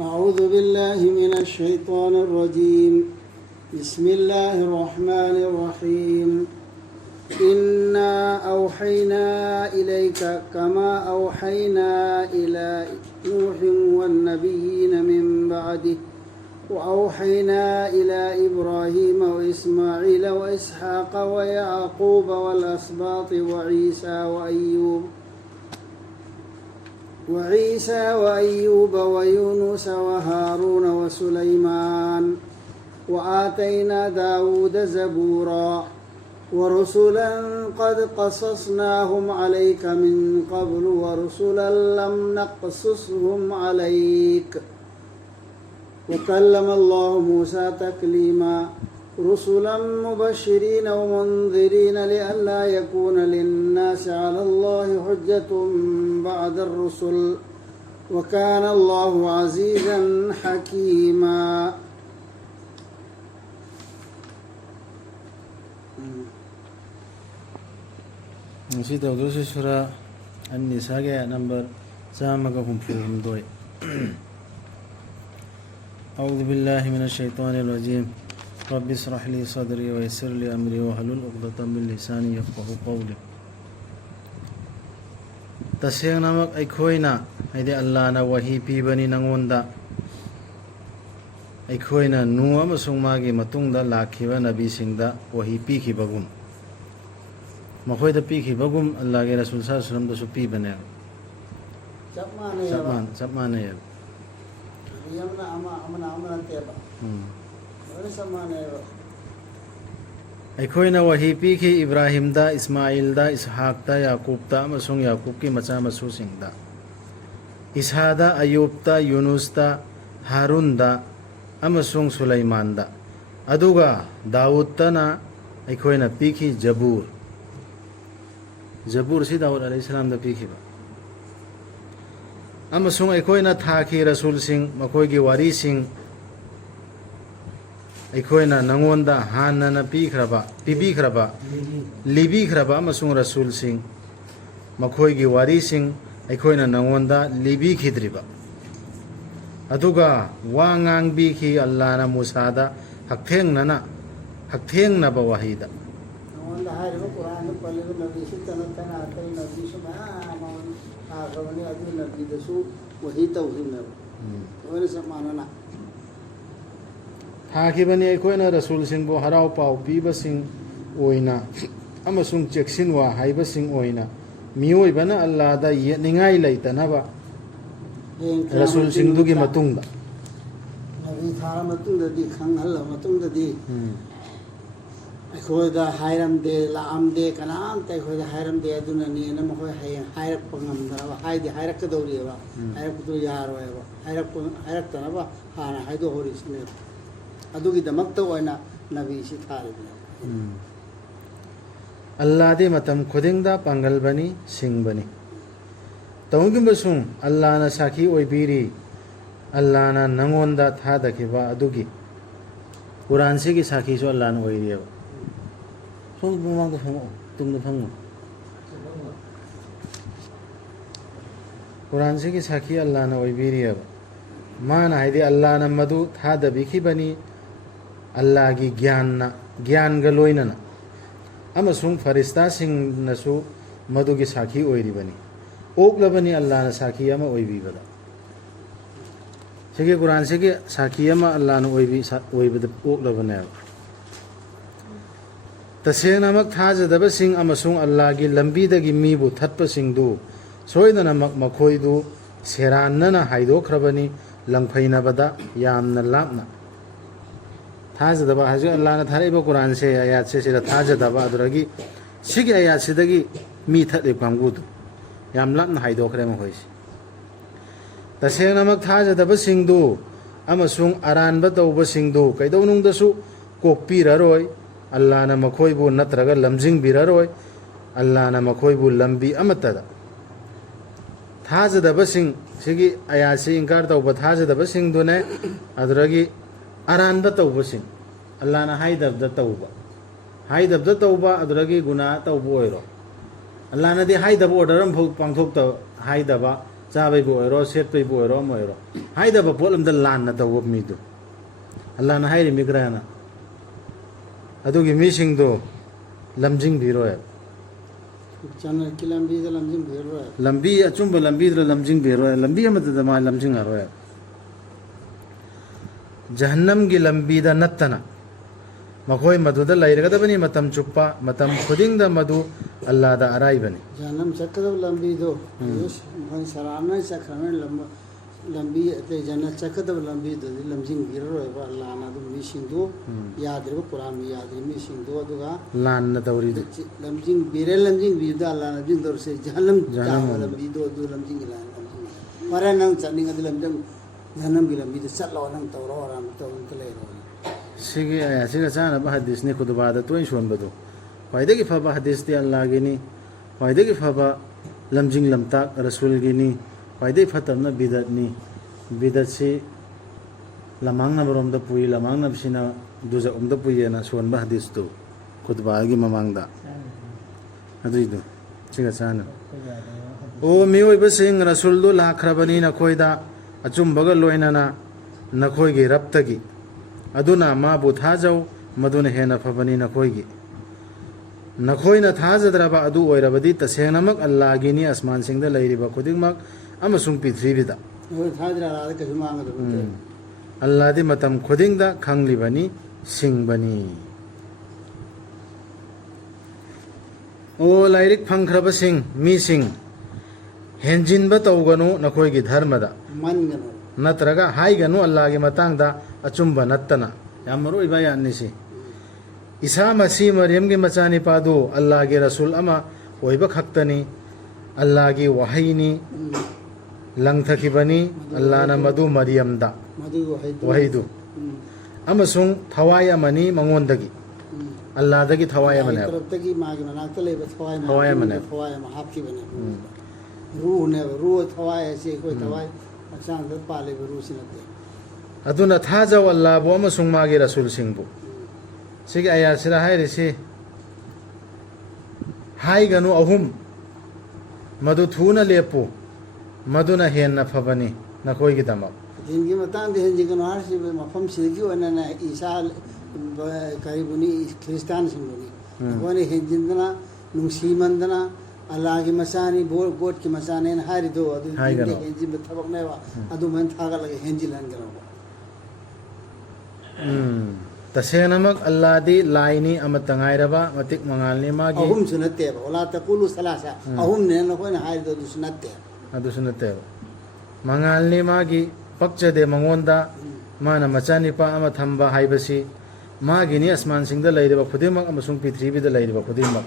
أعوذ بالله من الشيطان الرجيم. بسم الله الرحمن الرحيم. إنا أوحينا إليك كما أوحينا إلى نوح والنبيين من بعده وأوحينا إلى إبراهيم وإسماعيل وإسحاق ويعقوب والأسباط وعيسى وأيوب ويونس وهارون وسليمان وآتينا داود زبورا ورسلا قد قصصناهم عليك من قبل ورسلا لم نقصصهم عليك وكلم الله موسى تكليما رسلا مبشرين ومنذرين لئلا يكون للناس على الله حجة بعد الرسل وكان الله عزيزا حكيما. Nasi tahu tu surah An-Nisa ke number sama ka kumpulan doi. أعوذ بالله من الشيطان الرجيم. رب اشرح لي صدري ويسر لي أمري واحلل عقدة من لساني يفقهوا قولي. Tasiyang namak aikoina haide Allah na wahi pibani nangonda aikoina nu amasung magi matungda lakhiba nabi singda wahi pikibagum makhoi da pikibagum Allah ge rasul sallallahu alaihi wasallam da su pibane sabmane Yamna ama teba. Aikoina wahi piki Ibrahim da Ismail da Ishaq da Yaqub da amasung Yaqub ki macha masu sing da Isha da Ayub da Yunus da Harun da amasung Sulaiman da aduga Daud da na aikoina piki Jabur si Daud alayhi salam da piki ba amasung aikoina thaki rasul sing makoigi wari sing aikoina nangonda hanna na pikhraba libi khraba amasung rasul sing makoigi wari sing aikoina nangonda libi khidriba aduga wangang bi khi Allah na Musa da haktheng na ba wahida nangonda hairo Quran no paligo nabi sitana tana atai nabi suma Agawani adu nabi dasu wahi tawhid wala samana Hakibani aikoina rasul sing bo harau pau piba sing oina amasung cheksin wa haiba sing oina mioi bana Allah da ningai laitana ba rasul sing dugi matungda nabi thara matungda di khanghal matungda di aikoida hairamde laamde kanam tai aikoida hairamde aduna ni na makoi hairak pangamdara haidi hairak kadawriba hairak tu yaroeba hairak tanaba hana haido horisne adugi damakta oina nabi si thalibne Allah de matam khudingda pangal bani sing bani tawgim basung Allah na saki oibiri Allah na nangonda thada kiba adugi Quran se ki saki so Allah na oiriba Song bumang da phang tum da phang Quran se ki saki Allah na oibiriya mana haidi Allah na madu thada bikhi bani Allah gi gyan ga loina na amasung farista sing nasu madu gi saki oiri bani okla bani Allah na saki ama oibi bada sege Quran se ki saki ama Allah na oibida okla bani Tasiyang namak thajadaba sing amasung Allah gi lambi dagi mibu thatpa sing du soidana makhoi du seranna haidokhrabani langphaina bada yamna lapna thajadaba haju Allah na tharaiba Quran se ayat se sira thajadaba aduragi sigi ayat sidagi mi thatle kanggudu yam lapna haidokre makhoi si Tasiyang namak thajadaba sing du amasung aranba tawba sing du kaidonung dasu kokpiraroi Allah na makhoi bu natraga lamjing biraroi Allah na makhoi bu lambi amatada thajadaba sing sigi ayasi inkar tawba thajadaba sing dune adragi aranba tawba sing Allah na haidabda tawba adragi guna tawba oiro Allah na di haidaba orderam pangthok ta haidaba चाबैबु ओइरो सेतपैबु ओइरो म ओइरो हाइदबा पोलमदा लानना तव मीदु अल्लाहना हाइरि मिग्राना अदुगी मीसिंगदो लमजिंग बिरोय चना की लंबी से लंबी भेड़ रहा है लंबी अचुंब लंबी द्र लमजिंग बिरोय लंबी अमदा मा लमजिंग आरोय जहन्नम की लंबी दा नत्तना मखोय मधुदा लैरगदबनी मतम चुप्पा मतम खुदिंग दा मधु अल्लाह दा अराइबनी जन्म चक्कर लंबी दो यस मन सराना चक्कर लंबा लंबी ते जन्नत चक्कर लंबी दो लंजिंग गिर रहा है अल्लाह ना दो मिशिंग दो याद रे कुरान में याद रे मिशिंग दो दुगा लान न तवरी लंजिंग बिदा अल्लाह ना जिंद दो से जहन्नम लंबी दो लंजिंग लान लंजिंग मरे नंग चनिंग द लंजिंग जहन्नम की लंबी दो चलो नंग तौरो आराम तो उनके ले रो सिगे आया सिगे चाना बा हदीस ने खुतबा दा तोइन सोन बदो फायदे की फबा हदीस ते अल्लाह गिनी फायदे की फबा लमजिंग लमता रसूल गिनी फायदे फतमना बिदतनी बिदत से लमांगना बरोमदा पुई लमांगना बिसिना दुजा उमदा पुईना सोन बा हदीस तो खुतबा की ममांगदा अदुइदो सिगे चाना ओ मियोय बसिंग रसूल दो लाखरबनी न खोयदा अचुंबगा लोइनाना नखोय गे रप्तगी अदुना माबु थाजौ मदुना हेना फबनी नखोयगी नखोयना थाजद्रबा अदु ओइरबदी तसेंगनमक अल्लाहगिनी आसमान सिंगदा लैरिबा खुदिंगमक अमसुंग पृथ्वीबिदा वो थाजरा रात के मांग दो अल्लाहदी मतम खुदिंगदा खंगलिबनी सिंगबनी ओ लाइरिक फंखरब सिंग मी सिंग हेंजिनबा तौगनु नखोयगी धर्मदा मन गनो नत्रगा हाइगनु अल्लाहगी मतंगदा अचुंबा नत्तना याम मरोइबा यान्निसी ईसा मसीह मरियम के मचानी पादो अल्लाह के रसूल अमा ओइबा खक्तनी अल्लाह की वहीनी लंगथकिबनी अल्लाह न मधु मरियम दा मधु वहीदु अमसुंग थवाय अमनी मंगोंदगी अल्लाह दगी थवाय अमने तरफ तक की मां के मनाक ले थवाय मने थवाय हाफ की बने रूह ने रूह थवाय ऐसे कोई थवाय अचान दर पाले रूह से नते अदुना थाजव अल्लाह बो अमसुंग मागे रसूल सिंहबु सिगे आया सिरा हाइरिसी हाइगनु अहुम मधु थूना लेपु मधुना हेन्ना फबनी नखोयगी दमक जिनकी मतान दे जिगन हार से मफम सिदगी वना ईसा करीबुनी क्रिस्तान सिंबुनी वने हेंजिंदना नुंसीमंदना अल्लाह की मसानी बोल गोट की मसाने हारि दो अदु हेंजि में थबक नेवा अदु मन थागा लगे हेंजि लन गनो तसेनमक अल्लाह दी लाइनी अमतंगाइरबा मतिक मंगालनी मागी अहुम सुनते वला तकुलु सलासा अहुम ने न कोन हारि दो सुनते अदु सुनते मंगालनी मागी पक्चदे मंगोंदा माना मचानिपा अमा थंबा हाइबसी मागिनी आसमान सिंगदा लैरबा खुदिमक अमसुंग पृथ्वीबिदा लैरबा खुदिमक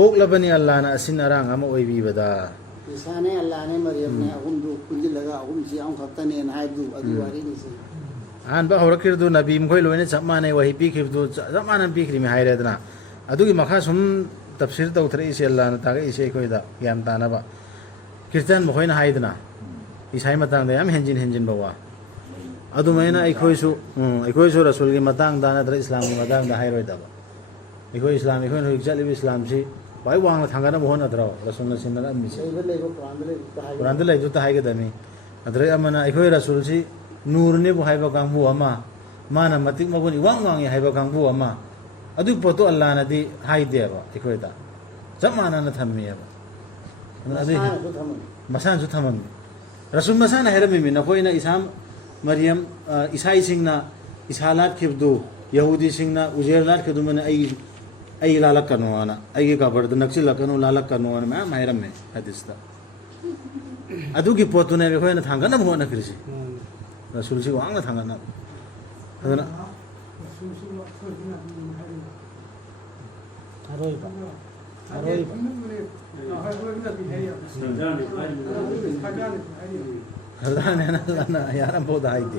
ओकलबनी अल्लाह ना असिन अरांग अमा ओइबीबदा ईसाने अल्लाह ने मरियम ने अहुम दो कुंजी लगा अहुम जी आऊं खतने न हाइ दो अदु वारी नि से आन बा हरकिरदु नबी मखोय लोइने चमाने वही पीखिबदु चमाना पीखरिमि हाइरेदना अदुगी मखा सुम तफसीर तौथरे इसे अल्लाह ना तागे इसे कोइदा ज्ञान तानाबा क्रिश्चियन मखोयना हाइदना ईसाई मतंगदा याम हेंजिन बवा अदुमैना अखोयसु रसूल की मतंग दा नत्र इस्लाम की मतंग दा हाइरोइदाबा अखोय इस्लाम अखोय होइक चलिबि इस्लाम सि बाय वांगला थांगाना बहो नद्रो रसूल न सिनना मिसे कुरान दे लैदु ता हाइगदमी अद्रे अमना अखोय रसूल सि नूरने बु हाइबा कांगबु अमा माना मतिक मबुनि वांग हाइबा कांगबु अमा अदु पोतो अल्लाह नदी हाइदेबा अखोयदा जमाना न थम्मियबा अदु मसान सु थमम रसूल मसान हेरमिमि नखोयना इसाम मरियम ईसाई सिंगना इसालात खिबदु यहूदी सिंगना उजेरलात खिबदु मने आई लालक कनोना आई कबर द नक्सिल कनो लालक कनोना मा मायरम में हदीसता अदुगी पोतुने बेखोयना थांगना बहोना क्रिसि रसूल सी वांगना थांगना अदना अरोइबा हरदाने ना यारम बहुत हाई थी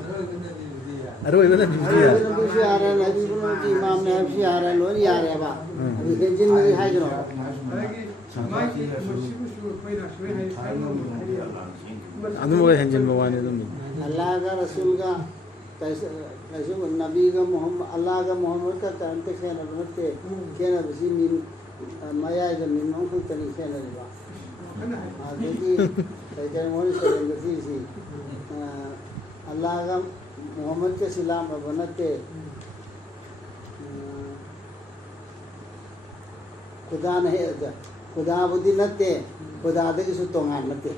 अरे वो इधर बिजली आ रहा है नबी की इमाम ने भी आ रहा है लोरी आ रहा है बा अभी जिन में हाई करो अदुम वो हेंजन बवाने तुम अल्लाह का रसूल का कैसे कैसे नबी का मोहम्मद अल्लाह का मोहम्मद का तंते कहना बनते कहना बसी मीन माया जमीन में कोई तरीके नहीं बा ꯑꯗꯒꯤ ꯀꯩ ꯃꯣꯏ ꯁꯩꯔꯦꯡꯗ ꯁꯤꯁꯤ ꯑꯜꯂꯥꯍꯒ ꯃꯨꯍꯝꯃꯗꯀꯁꯤ ꯂꯥꯞꯅꯕ ꯅꯠꯇꯦ ꯈꯨꯗꯥꯅ ꯍꯦꯛ ꯈꯨꯗꯥꯕꯨꯗꯤ ꯅꯠꯇꯦ ꯈꯨꯗꯥꯗꯒꯤꯁꯨ ꯇꯣꯉꯥꯟ ꯅꯠꯇꯦ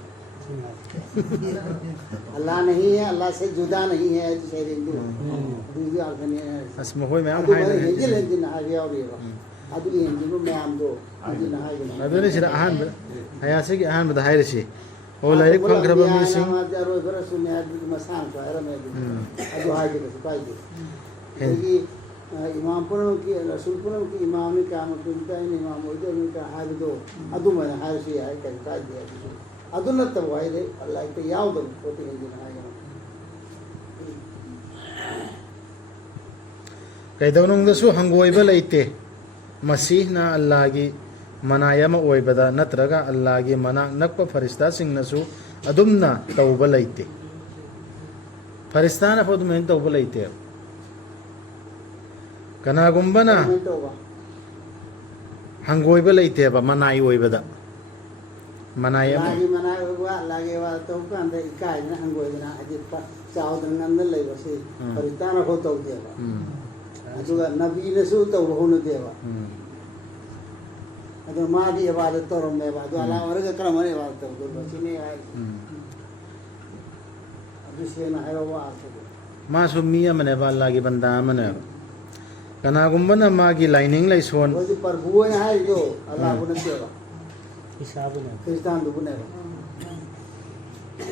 अल्लाह नहीं है अल्लाह से जुदा नहीं है ऐसी सैरेंदु दूसरी आखने अस मखोय मयाम अदु हाय हेंजिल हेंजिल हाय यावरीबा अदु हेंजिल मयाम दो अदु हाय अदुने सिरा अहान हयासे की अहान बदा हायरसी ओ लाइक फंखरबा मिसिंग रो बरा सुने अदु मसान तो आरा में अदु हाय के पाई दे कि इमाम पुरम की रसूल पुरम की इमाम ने काम किया है इमाम होदे उनका हाय दो अदु में हाय से हाय का पाई दे अदु नत वाइदे अल्लाह के यावदो कोति हेंजिल हाय कैदौनुंगदसु हंगोइबा लैते मसीहना अल्लाहगी मनायमा ओइबदा नत्रगा अल्लाहगी मना नक्पा फरिस्ता सिंगनसु अदुमना तौबा लैते फरिस्ताना फदुमेन तौबा लैते कनागुंबना हंगोइबा लैतेबा मनाई ओइबदा मनायमा मनाई ओइबा लागे वा तो कांदे इकाय ना हंगोइना अदि चाउदन नंद लैबसे फरिस्ताना हो तौदेबा अदुगा नबीनसु तौरहोनदेबा अदु मादी इबादत तौरमेबा अदु अल्लाह वरग क्रमने इबादत तौदो सिने आय अदु सेना हायवा आसदो मासु मिया मनेबा अल्लाहगी बंदा मने कनागुंबना मागी लाइनिंग लाइसोन ओदि प्रभुन हाय जो अल्लाह बुनदेबा हिसाबने क्रिस्तान दुबनेबा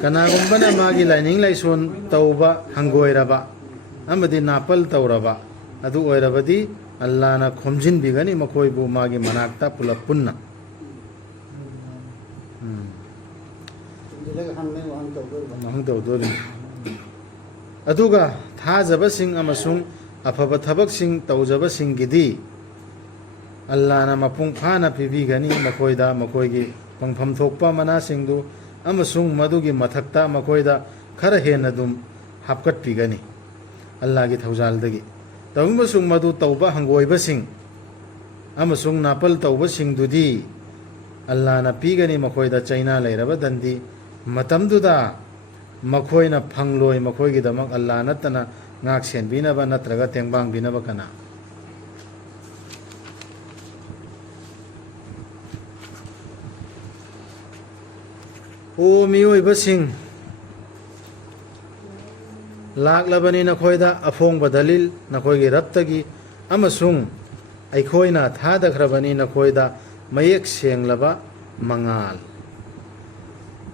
कनागुंबना मागी लाइनिंग लाइसोन तौबा हंगोइरबा अमदि नापल तौरबा अदु ओइरबदी अल्लाहना खोमजिन बिगनी मखोइबु मागी मनाक्ता पुला पुन्ना हंग तौदोरि अदुगा थाजबसिंग अमसुंग अफबा थबकसिंग तौजबसिंगिदी अल्लाहना मपुंग फाना पिबिगनी मखोइदा मखोइगी पंगफम थोकपा मनासिंगदु अमसुंग मदुगी मथक्ता मखोइदा खर हेनदुम हापकट पिगनी अल्लाहगी थौजालदगी तौबसुंग मदु तौबा हंगोइबसिंग अमसुंग नापल तौबसिंगदुदी अल्लाहना पिगनी मखोइदा चाइना लैरबा दंदी मतमदुदा मखोइना फंगलोय मखोइगिदमक अल्लाह नतना ngak sen binaba natraga tengbang binaba kana o mioi basing laklabani nakhoida afong badalil nakhoigi raptagi amasung aikhoina thadakhrabani nakhoida mayek senglaba mangal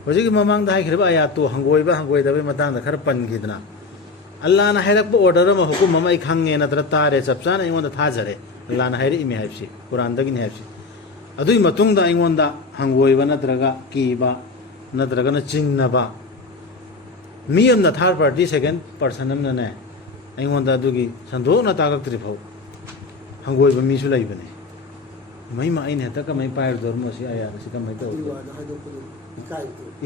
hojigi mamangda haikhriba ayatu hangoiba hangoidabe matangda khar pangidna अल्लाह ना हैरक order में हुकुम हम खांगे नत्र तारे चपचान अइंगोंदा थाजरे अल्लाह ना हैरि इमे हैबसी कुरान दगिन हैबसी अदुई मतुंगदा अइंगोंदा हंगोइबा नत्रगा कीबा नत्रगा न चिंगनबा मी अमना third party second person अमना ने अइंगोंदा दुगी संदोना तागक्त्रि फौ हंगोइबा मीसु लैबने मई मा इन हेता कमै पायर धर्म सि आया सि कमै तो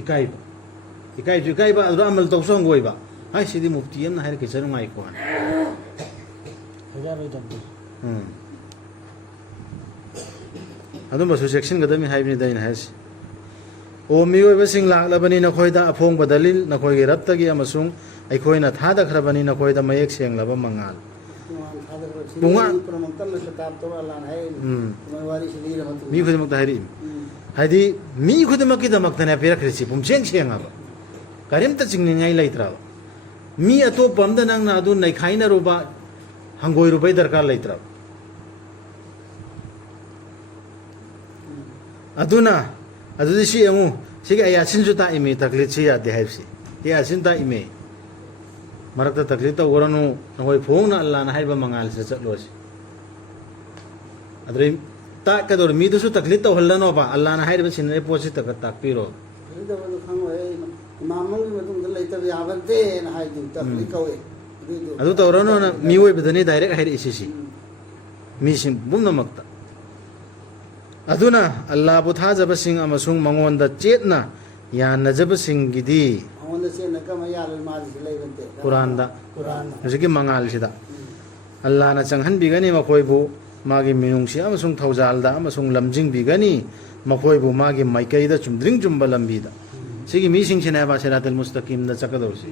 इकाइबा इकाइजु इकाइबा अदु अमल तौसो हंगोइबा हाय सिदी मुफ्ती एम हायर के चरु माई कोन हजार रो दब अदुम बसु सेक्शन गदमी हाइबनि दैन हैस ओ मियोय बसिंग लाक्लबनी नखोइदा अफोंग बदलिल नखोइगे रत्तगी अमसुंग अइखोइना थादखरबनी नखोइदा मयेक सेंगलबा मंगाल पुंगा मी खुदमक हाइरि हाइदि मी खुदमक की दमकतने पेरखरिसि पुमचेंग सेंगाबा करिमत चिंगनिङाइ लैत्राबा मी अतोप अमदा नंगना अदु नैखाइना रुबा हंगोइ रुबै दरकार लैत्रा अदुना अदुदि सि यमु सिगे यासिन जुता इमे तकलीफ सि यादे हाइबसि यासिन ता इमे मरकता तकलीफ ता ओरनु नहोइ फोंगना अल्लाह ना हाइबा मंगाल से चलोसि अद्रे ता कदोर मी दुसु तकलीफ ता हल्लनो बा अल्लाह ना हाइबा सिने पोसि तक ताकपिरो अदु तौरनो ना मिओइ बदनी डायरेक्ट हाइर इसिसि मिसिं बुमनमक्ता अदुना अल्लाह बु थाजबसिंग अमसुंग मंगोंदा चेतना यानजबसिंगिदी मंगोंदा चेतना कमा याल माजि लैबनते कुरानदा हजिकि मंगाल सिदा अल्लाह ना चंगहन बिगनी मखोइबु मागी मिनुंगसि अमसुंग थौजालदा अमसुंग लमजिंग बिगनी ꯃꯈꯣꯏꯕꯨ ꯃꯥꯒꯤ ꯃꯥꯏꯀꯩꯗ ꯆꯨꯝꯗ꯭ꯔꯤꯡ ꯆꯨꯝꯕ ꯂꯝꯕꯤꯗ ꯁꯤꯒꯤ ꯃꯤꯁꯤꯡꯁꯤꯅꯦꯕ ꯁꯤꯔꯥꯇꯨꯜ ꯃꯨꯁꯇꯀꯤꯝꯗ ꯆꯠꯀꯗꯧꯔꯤꯁꯤ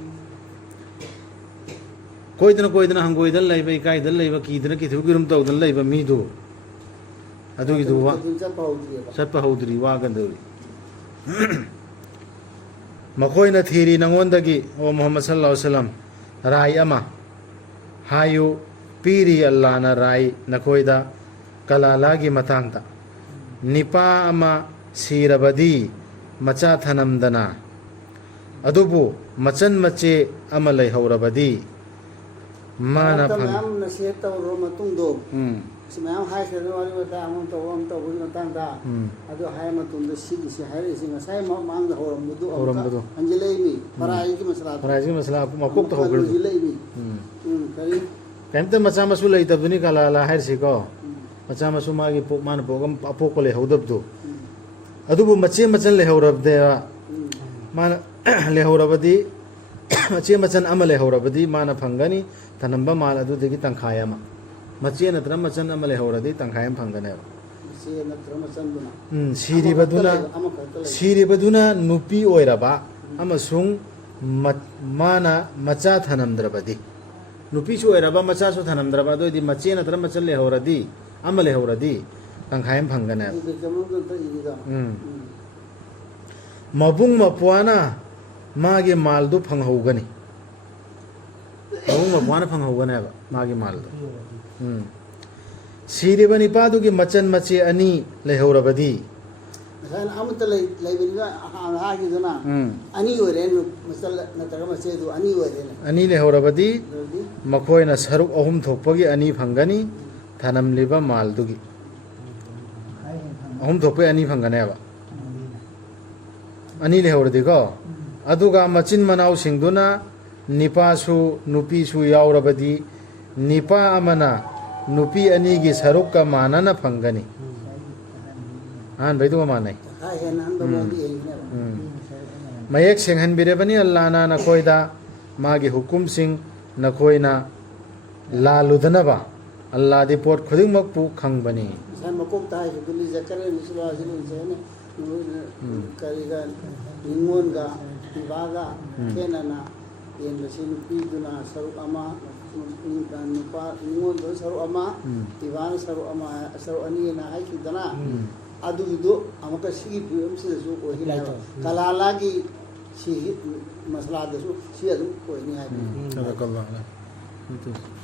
ꯀꯣꯏꯗꯅ ꯍꯪꯒꯣꯏꯗꯅ ꯂꯩꯕ ꯏꯀꯥꯏꯗꯅ ꯂꯩꯕ ꯀꯤꯗꯅ ꯀꯤꯊꯨ ꯇꯧꯗꯅ ꯂꯩꯕ ꯃꯤꯗꯨ ꯑꯗꯨꯒꯤꯗꯨ ꯆꯠꯄ ꯍꯧꯗ꯭ꯔꯤ ꯋꯥꯒꯗꯧꯔꯤ ꯃꯈꯣꯏꯅ ꯊꯤꯔꯤ ꯅꯉꯣꯟꯗꯒꯤ ꯑꯣ ꯃꯨꯍꯝꯃꯗ ꯁꯜꯂꯜꯂꯥꯍꯨ ꯑꯂꯩꯍꯤ ꯋꯁꯜꯂꯝ ꯔꯥꯏ ꯑꯃ ꯍꯥꯏꯌꯨ ꯄꯤꯔꯤ ꯑꯜꯂꯥꯍꯅ ꯔꯥꯏ ꯅꯈꯣꯏꯗ ꯀꯂꯥꯂꯥꯒꯤ ꯃꯇꯥꯡꯗ ꯅꯤꯄꯥ ꯑꯃ ꯁꯤꯔꯕꯗꯤ ꯃꯆꯥ ꯊꯅꯝꯗꯅ ꯑꯗꯨꯕꯨ ꯃꯆꯟ ꯃꯆꯦ ꯑꯃ ꯂꯩꯍꯧꯔꯕꯗꯤ ꯃꯥꯅ ꯃꯌꯥꯝꯅ ꯁꯦꯌꯔ ꯇꯧꯔꯕ ꯃꯇꯨꯡꯗꯣ ꯃꯌꯥꯝ ꯍꯥꯏꯈ꯭ꯔꯦ ꯋꯥꯔꯤ ꯋꯥꯇꯥꯏ ꯑꯃ ꯇꯧꯕꯒꯤ ꯃꯇꯥꯡꯗ ꯑꯗꯨ ꯍꯥꯏꯔ ꯃꯇꯨꯡꯗ ꯁꯤꯒꯤꯁꯤ ꯍꯥꯏꯔꯛꯏꯁꯤ ꯉꯁꯥꯏ ꯃꯃꯥꯡꯗ ꯍꯧꯔꯝꯕꯗꯨ ꯍꯟꯖꯤꯜꯂꯛꯏꯅꯤ ꯐꯔꯥꯏꯒꯤ ꯃꯁꯂꯥ ꯃꯀꯣꯛꯇ ꯍꯧꯈ꯭ꯔꯗꯨ ꯍꯧꯖꯤꯜꯂꯛꯏꯅꯤ ꯀꯔꯤ ꯀꯩꯝꯇ ꯃꯆꯥ ꯃꯁꯨ ꯂꯩꯇꯕꯗꯨꯅꯤ ꯀꯂꯥꯂꯥ ꯍꯥꯏꯔꯤꯁꯤꯀꯣ ꯃꯆꯥ ꯃꯁꯨ ꯃꯥꯒꯤ ꯃꯥꯅ ꯑꯄꯣꯛꯄ ꯂꯩꯍꯧꯗꯕꯗꯨ ꯑꯗꯨꯕꯨ ꯃꯆꯦ ꯃꯆꯟ ꯂꯩꯍꯧꯔꯕꯗꯦꯕ ꯃꯥꯅ ꯂꯩꯍꯧꯔꯕꯗꯤ ꯃꯆꯦ ꯃꯆꯟ ꯑꯃ ꯂꯩꯍꯧꯔꯕꯗꯤ ꯃꯥꯅ ꯐꯪꯒꯅꯤ ꯊꯅꯝꯕ ꯃꯥꯜ ꯑꯗꯨꯗꯒꯤ ꯇꯪꯈꯥꯏ ꯑꯃ ꯃꯆꯦ ꯅꯠꯇ꯭ꯔꯒ ꯃꯆꯟ ꯑꯃ ꯂꯩꯍꯧꯔꯗꯤ ꯇꯪꯈꯥꯏ ꯑꯃ ꯐꯪꯒꯅꯦꯕ ꯁꯤꯔꯤꯕꯗꯨꯅ ꯅꯨꯄꯤ ꯑꯣꯏꯔꯕ ꯑꯃꯁꯨꯡ ꯃꯥꯅ ꯃꯆꯥ ꯊꯅꯝꯗ꯭ꯔꯕꯗꯤ ꯅꯨꯄꯤꯁꯨ ꯑꯣꯏꯔꯕ ꯃꯆꯥꯁꯨ ꯊꯅꯝꯗ꯭ꯔꯕ ꯑꯗꯨꯑꯣꯏꯗꯤ ꯃꯆꯦ ꯅꯠꯇ꯭ꯔꯒ ꯃꯆꯟ ꯂꯩꯍꯧꯔꯗꯤ ꯑꯃ ꯂꯩꯍꯧꯔꯗꯤ ꯇꯪꯈꯥꯏ ꯑꯃ ꯐꯪꯒꯅꯦꯕ ꯃꯕꯨꯡ ꯃꯧꯄ꯭ꯋꯥꯅ ꯃꯥꯒꯤ ꯃꯥꯜꯗꯨ ꯐꯪꯍꯧꯒꯅꯤ ꯃꯕꯨꯡ ꯃꯧꯄ꯭ꯋꯥꯅ ꯐꯪꯍꯧꯒꯅꯦꯕ ꯃꯥꯒꯤ ꯃꯥꯜꯗꯨ ꯁꯤꯔꯤꯕ ꯅꯤꯄꯥꯗꯨꯒꯤ ꯃꯆꯟ ꯃꯆꯦ ꯑꯅꯤ ꯂꯩꯍꯧꯔꯕꯗꯤ ꯉꯁꯥꯏꯅ ꯑꯃꯠꯇ ꯂꯩꯕꯅꯤꯅ ꯍꯥꯏꯈꯤꯗꯨꯅ ꯑꯅꯤ ꯑꯣꯏꯔꯦ ꯃꯆꯜ ꯅꯠꯇ꯭ꯔꯒ ꯃꯆꯦꯗꯨ ꯑꯅꯤ ꯑꯣꯏꯔꯦꯅꯦ ꯑꯅꯤ ꯂꯩꯍꯧꯔꯕꯗꯤ ꯃꯈꯣꯏꯅ ꯁꯔꯨꯛ ꯑꯍꯨꯝ ꯊꯣꯛꯄꯒꯤ ꯑꯅꯤ ꯐꯪꯒꯅꯤ ꯊꯅꯝꯂꯤꯕ ꯃꯥꯜꯗꯨꯒꯤ ꯑꯍꯨꯝ ꯊꯣꯛꯄꯒꯤ ꯑꯅꯤ ꯐꯪꯒꯅꯦꯕ ꯑꯅꯤ ꯂꯩꯍꯧꯔꯗꯤꯀꯣ ꯑꯗꯨꯒ ꯃꯆꯤꯟ ꯃꯅꯥꯎꯁꯤꯡꯗꯨꯅ ꯅꯤꯄꯥꯁꯨ ꯅꯨꯄꯤꯁꯨ ꯌꯥꯎꯔꯕꯗꯤ ꯅꯤꯄꯥ ꯑꯃꯅ ꯅꯨꯄꯤ ꯑꯅꯤꯒꯤ ꯁꯔꯨꯛꯀ ꯃꯥꯟꯅꯅ ꯐꯪꯒꯅꯤ ꯑꯍꯥꯟꯕꯩꯗꯨꯒ ꯃꯥꯟꯅꯩ ꯃꯌꯦꯛ ꯁꯦꯡꯍꯟꯕꯤꯔꯕꯅꯤ ꯑꯜꯂꯥꯍꯅ ꯅꯈꯣꯏꯗ ꯃꯥꯒꯤ ꯍꯨꯀꯨꯝꯁꯤꯡ ꯅꯈꯣꯏꯅ ꯂꯥꯜꯂꯨꯗꯅꯕ ꯑꯜꯂꯥꯍꯗꯤ ꯄꯣꯠ ꯈꯨꯗꯤꯡꯃꯛꯄꯨ ꯈꯪꯕꯅꯤ ꯃꯀꯣꯛꯇ ꯀꯔꯤꯒ ꯅꯤꯉꯣꯟꯒ ꯄꯤꯕꯥꯒ ꯈꯦꯠꯅꯅ ꯌꯦꯟꯕꯁꯤ ꯅꯨꯄꯤꯗꯨꯅ ꯁꯔꯨꯛ ꯑꯃ ꯅꯨꯄꯥ ꯅꯤꯉꯣꯟꯗꯨꯅ ꯁꯔꯨꯛ ꯑꯃ ꯄꯤꯕꯥꯅ ꯁꯔꯨꯛ ꯑꯃ ꯁꯔꯨꯛ ꯑꯅꯤꯅ ꯍꯥꯏꯈꯤꯗꯅ ꯑꯗꯨꯒꯤꯗꯨ ꯑꯃꯨꯛꯀ ꯁꯤꯒꯤ ꯐꯤꯕꯝꯁꯤꯗꯁꯨ ꯑꯣꯏꯒꯅꯤ ꯍꯥꯏꯕ ꯀꯂꯥꯂꯥꯒꯤ ꯁꯤꯒꯤ ꯃꯁꯂꯥꯗꯁꯨ ꯁꯤ ꯑꯗꯨꯝ ꯑꯣꯏꯅꯤ ꯍꯥꯏꯕꯅꯤ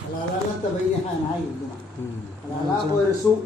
ꯀꯂꯥꯂꯥ ꯅꯠꯇꯕꯩꯅꯤ ꯍꯥꯏꯅ ꯍꯥꯏꯈꯤꯗꯨꯅ ꯀꯂꯥꯂꯥ ꯑꯣꯏꯔꯁꯨ